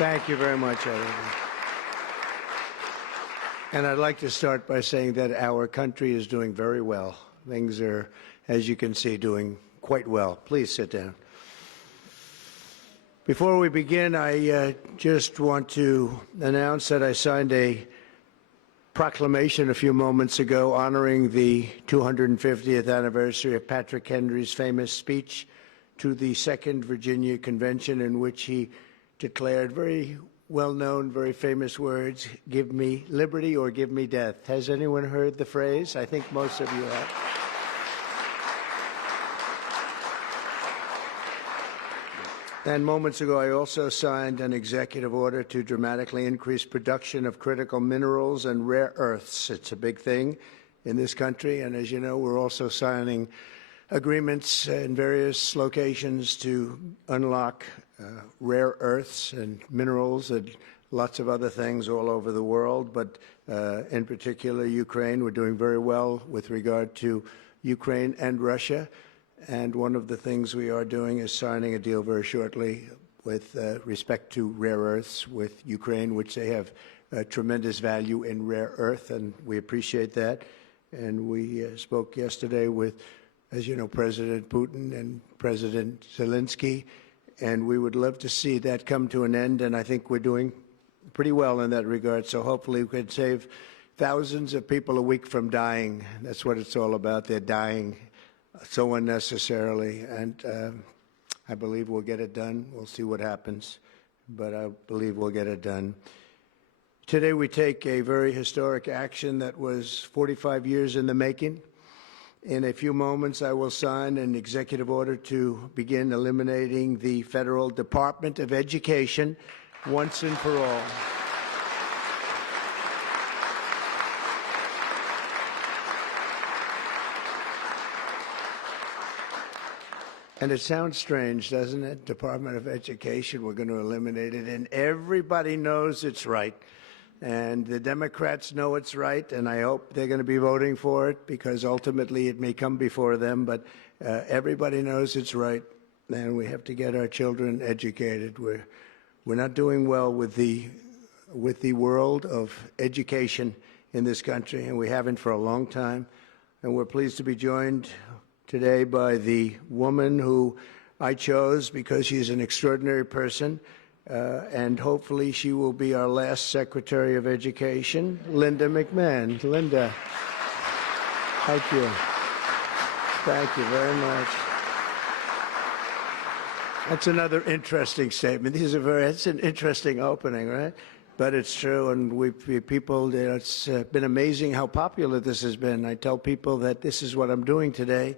Thank you very much, everyone. And I'd like to start by saying that our country is doing very well. Things are, as you can see, doing quite well. Please sit down. Before we begin, I just want to announce that I signed a proclamation a few moments ago honoring the 250th anniversary of Patrick Henry's famous speech to the Second Virginia Convention, in which he declared very well-known, very famous words, "Give me liberty or give me death." Has anyone heard the phrase? I think most of you have. And moments ago, I also signed an executive order to dramatically increase production of critical minerals and rare earths. It's a big thing in this country, and as you know, we're also signing agreements in various locations to unlock rare earths and minerals and lots of other things all over the world, but in particular Ukraine. We're doing very well with regard to Ukraine and Russia, and one of the things we are doing is signing a deal very shortly with respect to rare earths with Ukraine, which they have tremendous value in rare earth, and we appreciate that. And we spoke yesterday with, as you know, President Putin and President Zelensky, and we would love to see that come to an end, and I think we're doing pretty well in that regard. So hopefully we can save thousands of people a week from dying. That's what it's all about. They're dying so unnecessarily, and I believe we'll get it done. We'll see what happens, but I believe we'll get it done. Today we take a very historic action that was 45 years in the making. In a few moments, I will sign an executive order to begin eliminating the Federal Department of Education once and for all. And it sounds strange, doesn't it? Department of Education, we're going to eliminate it, and everybody knows it's right. And the Democrats know it's right, and I hope they're going to be voting for it, because ultimately it may come before them, but everybody knows it's right, and we have to get our children educated. We're not doing well with the world of education in this country, and we haven't for a long time. And we're pleased to be joined today by the woman who I chose because she's an extraordinary person, and hopefully she will be our last Secretary of Education, Linda McMahon. Linda, thank you. Thank you very much. That's another interesting statement. It's an interesting opening, right? But it's true, and it's been amazing how popular this has been. I tell people that this is what I'm doing today,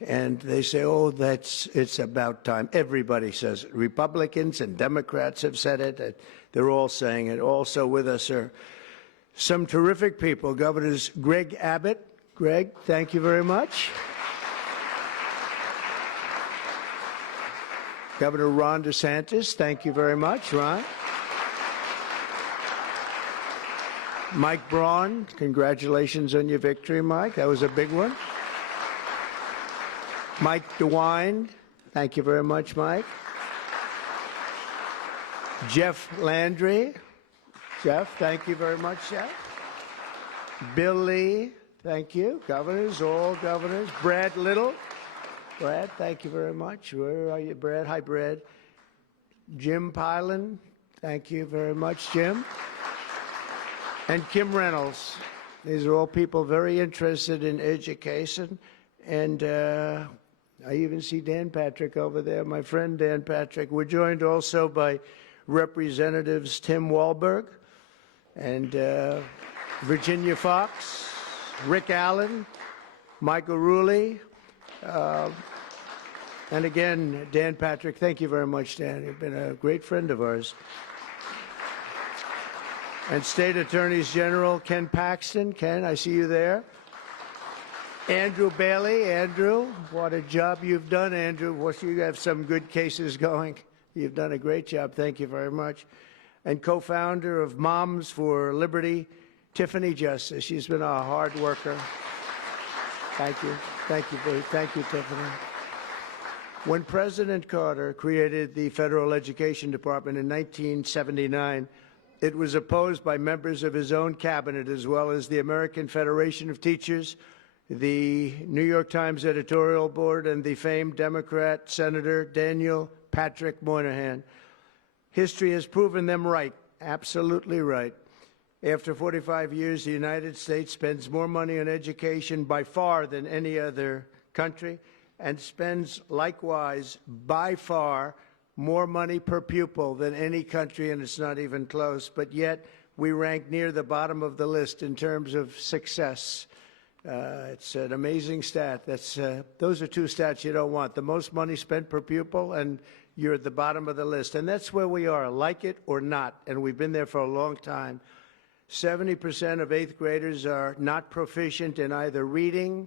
and they say, "Oh, it's about time." Everybody says it. Republicans and Democrats have said it. They're all saying it. Also with us are some terrific people. Governors Greg Abbott. Greg, thank you very much. Governor Ron DeSantis, thank you very much, Ron. Mike Braun, congratulations on your victory, Mike. That was a big one. Mike DeWine, thank you very much, Mike. Jeff Landry. Jeff, thank you very much, Jeff. Bill Lee, thank you. Governors, all governors. Brad Little. Brad, thank you very much. Where are you, Brad? Hi, Brad. Jim Pilan, thank you very much, Jim. And Kim Reynolds. These are all people very interested in education. And I even see Dan Patrick over there, my friend Dan Patrick. We're joined also by Representatives Tim Walberg and Virginia Fox, Rick Allen, Michael Rulli, and again, Dan Patrick. Thank you very much, Dan. You've been a great friend of ours. And State Attorneys General Ken Paxton. Ken, I see you there. Andrew Bailey. Andrew, what a job you've done, Andrew. You have some good cases going. You've done a great job. Thank you very much. And co-founder of Moms for Liberty, Tiffany Justice. She's been a hard worker. Thank you. Thank you, Tiffany. When President Carter created the Federal Education Department in 1979, it was opposed by members of his own cabinet, as well as the American Federation of Teachers, the New York Times editorial board, and the famed Democrat Senator Daniel Patrick Moynihan. History has proven them right, absolutely right. After 45 years, the United States spends more money on education by far than any other country, and spends likewise by far more money per pupil than any country, and it's not even close. But yet we rank near the bottom of the list in terms of success. It's an amazing stat. Those are two stats you don't want: the most money spent per pupil, and you're at the bottom of the list. And that's where we are, like it or not, and we've been there for a long time. 70% of 8th graders are not proficient in either reading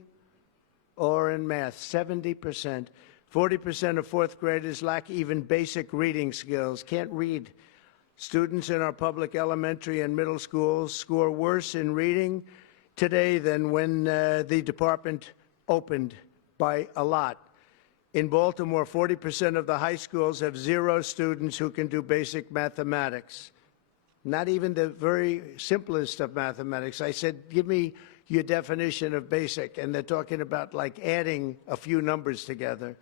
or in math. 70%. 40% of 4th graders lack even basic reading skills, can't read. Students in our public elementary and middle schools score worse in reading today than when the department opened, by a lot. In Baltimore, 40% of the high schools have 0 students who can do basic mathematics. Not even the very simplest of mathematics. I said, give me your definition of basic, and they're talking about like adding a few numbers together.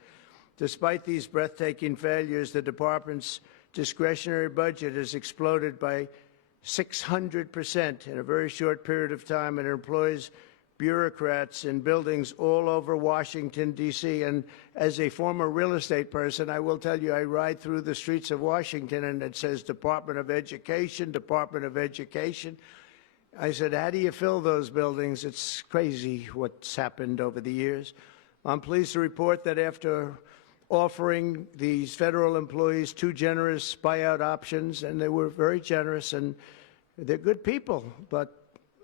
Despite these breathtaking failures, the department's discretionary budget has exploded by 600% in a very short period of time, and it employs bureaucrats in buildings all over Washington, D.C. And as a former real estate person, I will tell you, I ride through the streets of Washington and it says Department of Education, Department of Education. I said, how do you fill those buildings? It's crazy what's happened over the years. I'm pleased to report that after offering these federal employees 2 generous buyout options, and they were very generous, and they're good people, but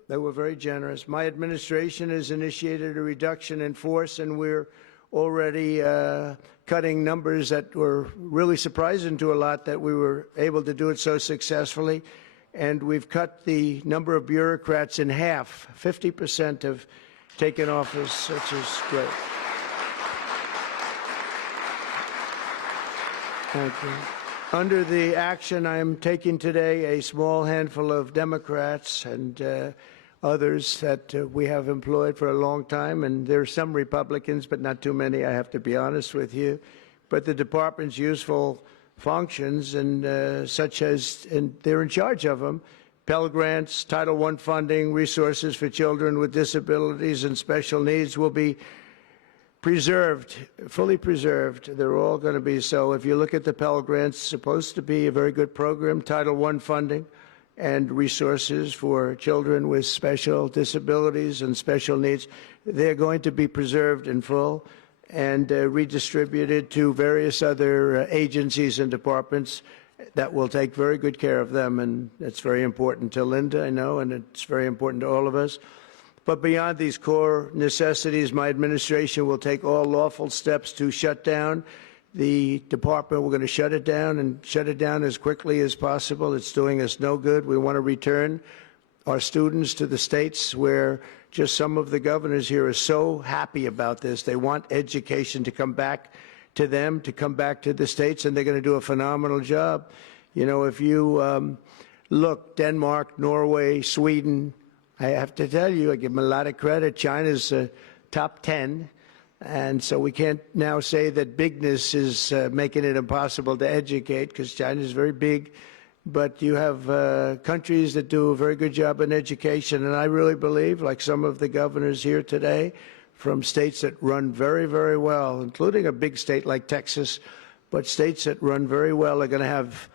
they were very generous. My administration has initiated a reduction in force, and we're already cutting numbers that were really surprising to a lot, that we were able to do it so successfully. And we've cut the number of bureaucrats in half. 50% have taken office, which is great. Thank you. Under the action I am taking today, a small handful of Democrats and others that we have employed for a long time, and there are some Republicans, but not too many, I have to be honest with you. But the department's useful functions, and such as, and they're in charge of them: Pell Grants, Title I funding, resources for children with disabilities and special needs will be preserved, fully preserved. They're all going to be so. If you look at the Pell Grants, it's supposed to be a very good program. Title I funding and resources for children with special disabilities and special needs, they're going to be preserved in full and redistributed to various other agencies and departments that will take very good care of them. And that's very important to Linda, I know, and it's very important to all of us. But beyond these core necessities, my administration will take all lawful steps to shut down the department. We're going to shut it down, and shut it down as quickly as possible. It's doing us no good. We want to return our students to the states, where just some of the governors here are so happy about this. They want education to come back to them, to come back to the states, and they're going to do a phenomenal job. You know, if you look, Denmark, Norway, Sweden, I have to tell you, I give them a lot of credit. China's top 10. And so we can't now say that bigness is making it impossible to educate, because China is very big. But you have countries that do a very good job in education. And I really believe, like some of the governors here today, from states that run very, very well, including a big state like Texas, but states that run very well are going to have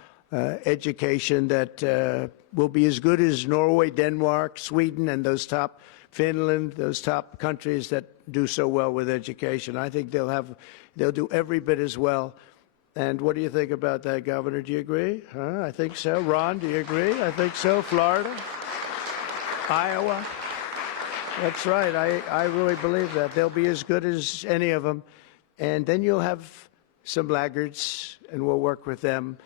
education that will be as good as Norway, Denmark, Sweden, and those top, Finland, those top countries that do so well with education. I think they'll do every bit as well. And what do you think about that, Governor? Do you agree? I think so. Ron, do you agree? I think so. Florida? Iowa? That's right. I really believe that. They'll be as good as any of them. And then you'll have some laggards, and we'll work with them.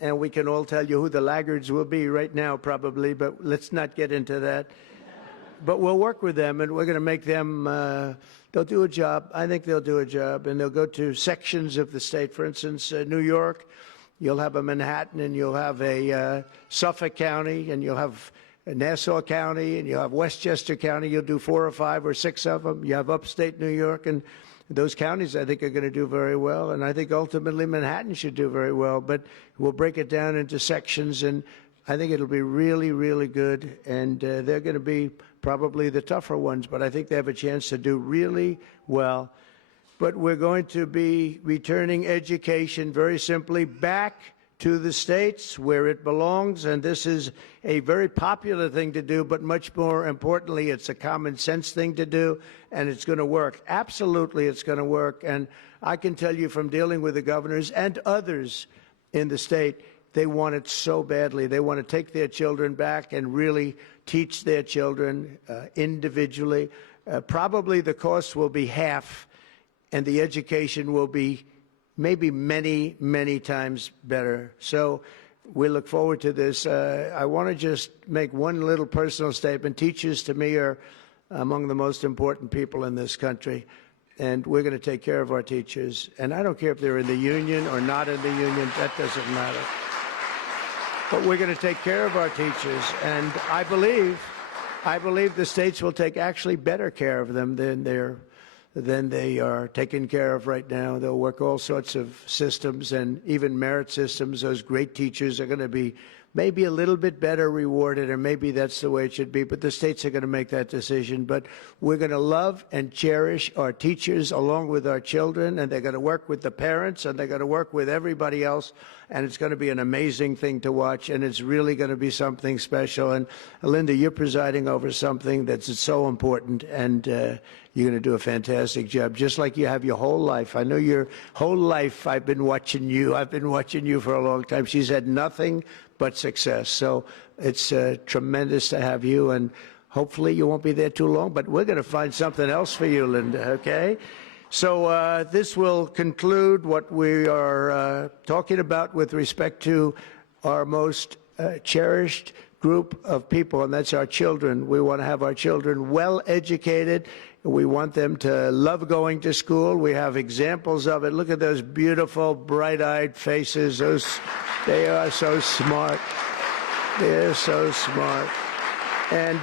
And we can all tell you who the laggards will be right now, probably, but let's not get into that. but we'll work with them, and we're going to make them, they'll do a job. I think they'll do a job, and they'll go to sections of the state. For instance, New York, you'll have a Manhattan, and you'll have a Suffolk County, and you'll have Nassau County, and you'll have Westchester County. You'll do 4 or 5 or 6 of them. You have upstate New York, and those counties, I think, are going to do very well, and I think ultimately Manhattan should do very well. But we'll break it down into sections, and I think it'll be really, really good, and they're going to be probably the tougher ones, but I think they have a chance to do really well. But we're going to be returning education very simply back to the states where it belongs, and this is a very popular thing to do, but much more importantly, it's a common sense thing to do, and it's going to work. Absolutely, it's going to work, and I can tell you from dealing with the governors and others in the state, they want it so badly. They want to take their children back and really teach their children individually. Probably the cost will be half, and the education will be maybe many, many times better. So we look forward to this. I want to just make one little personal statement. Teachers, to me, are among the most important people in this country, and we're going to take care of our teachers. And I don't care if they're in the union or not in the union. That doesn't matter. But we're going to take care of our teachers, and I believe the states will take actually better care of them than they are taken care of right now. They'll work all sorts of systems and even merit systems. Those great teachers are going to be maybe a little bit better rewarded, or maybe that's the way it should be, but the states are going to make that decision. But we're going to love and cherish our teachers along with our children, and they're going to work with the parents, and they're going to work with everybody else, and it's going to be an amazing thing to watch, and it's really going to be something special. And Linda, you're presiding over something that's so important, and you're going to do a fantastic job, just like you have your whole life. I know your whole life I've been watching you. I've been watching you for a long time. She's had nothing but success. So it's tremendous to have you, and hopefully you won't be there too long, but we're going to find something else for you, Linda, okay? So this will conclude what we are talking about with respect to our most cherished group of people, and that's our children. We want to have our children well educated. We want them to love going to school. We have examples of it. Look at those beautiful, bright-eyed faces. They are so smart. They're so smart. And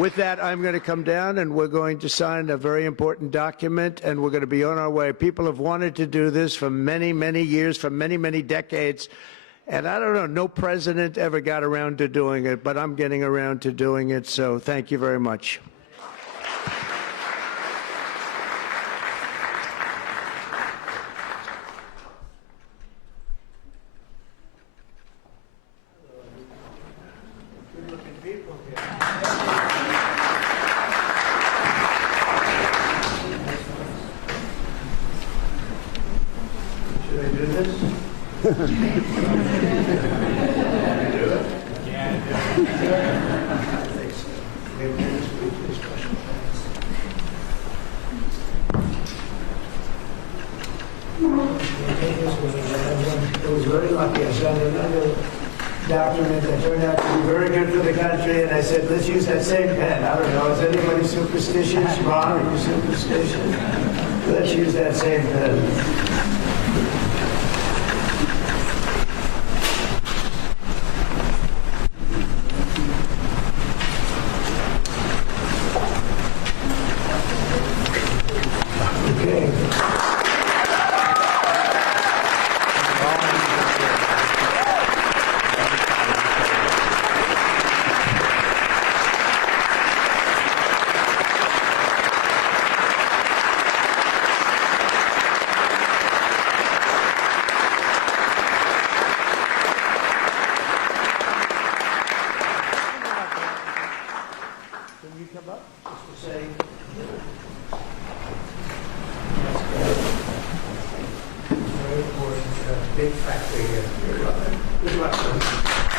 with that, I'm going to come down, and we're going to sign a very important document, and we're going to be on our way. People have wanted to do this for many, many years, for many, many decades. And I don't know, no president ever got around to doing it, but I'm getting around to doing it, so thank you very much. Should I do this? I was very lucky. I signed another document that turned out to be very good for the country, and I said, let's use that same pen. I don't know, is anybody superstitious? Ron, are you superstitious? Let's use that same pen. Big factory here. Good luck.